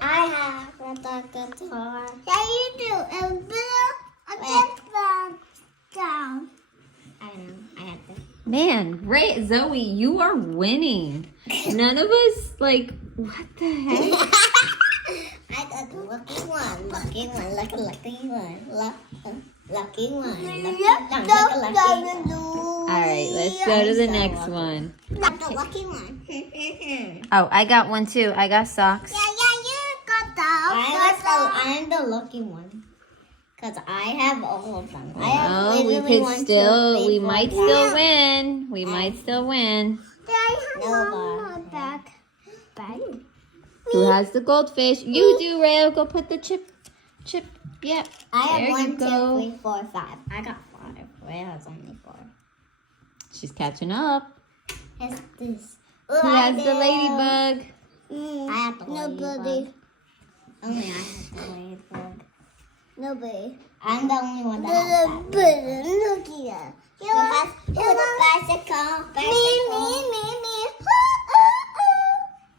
I have a guitar. Yeah, you do. And Bill, I just down. I know. I had to. Man, great. Zoe, you are winning. None of us, like, what the heck? I got the lucky one. Lucky one. Lucky one. Lucky one. Lucky. All right, let's go to the next one. Not the lucky one. Oh, I got one too. I got socks. Yeah, you got that. I'm the lucky one. Because I have all of them. I have Oh, we literally could 1, 2, still, 3, we 4, might 5. still win. We might still win. I have Nobody. one back. Who has the goldfish? You do, Rhea. Go put the chip. Yep. I have There 1, you 2, go. 3, 4, 5. I got 5. Rhea has only 4. She's catching up. What's this? Who has the ladybug? I have the ladybug. Nobody. Only I have the ladybug. Nobody. I'm the only one that has that. Look here. Who has the bicycle? Me.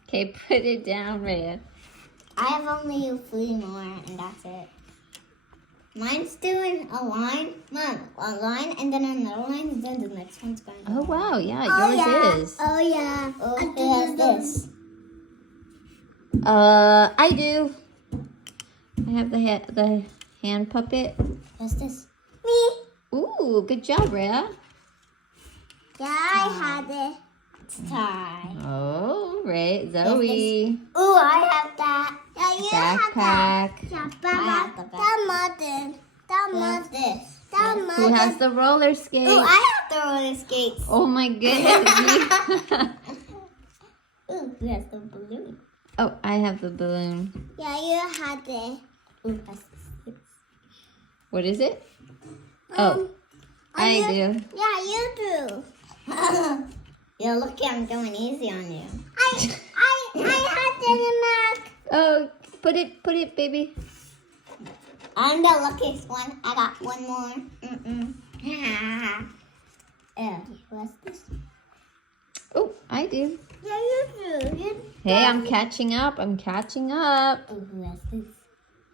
Okay, put it down, Rhea. I have only 3 more, and that's it. Mine's doing a line, and then another line, and then the next one's going. Oh, wow. Yeah, Oh, yours yeah. is. Oh, yeah. Oh, who has this? I do. I have the hand puppet. What's this? Me. Ooh, good job, Rhea. Yeah, I had it. It's tie. Oh, right. Zoe. Ooh, I have that. Yeah, you Backpack. have that. I have the What's this? Who has the roller skates? Ooh, I have the roller skates. Oh, my goodness. Ooh, who has the balloon? Oh, I have the balloon. Yeah, you had it. Ooh, what's this? What is it? Oh, I do. Yeah, you do. You're lucky I'm going easy on you. I had it in the mark. Oh, put it, baby. I'm the luckiest one. I got 1 more. What's this? Oh, I do. Yeah, you do. Hey, I'm catching up. Ooh, who has this?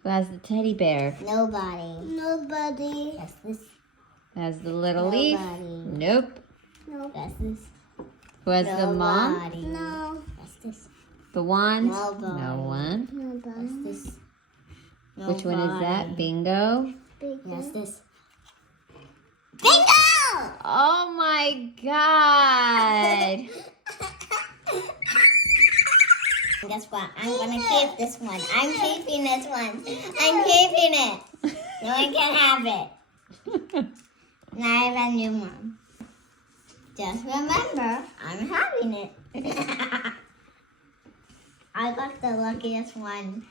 Who has the teddy bear? Nobody. Nobody. What's this? Who has the little leaf? Nobody. Nope. What's this? Who has the mom? Nobody. No. What's this? The wand? Nobody. No one. Nobody. What's this? Which one is that? Nobody. Bingo. What's this? Bingo! Oh my God. Guess what? I'm gonna keep this one. I'm keeping this one. I'm keeping it. No one can have it. Now I have a new one. Just remember, I'm having it. I got the luckiest one.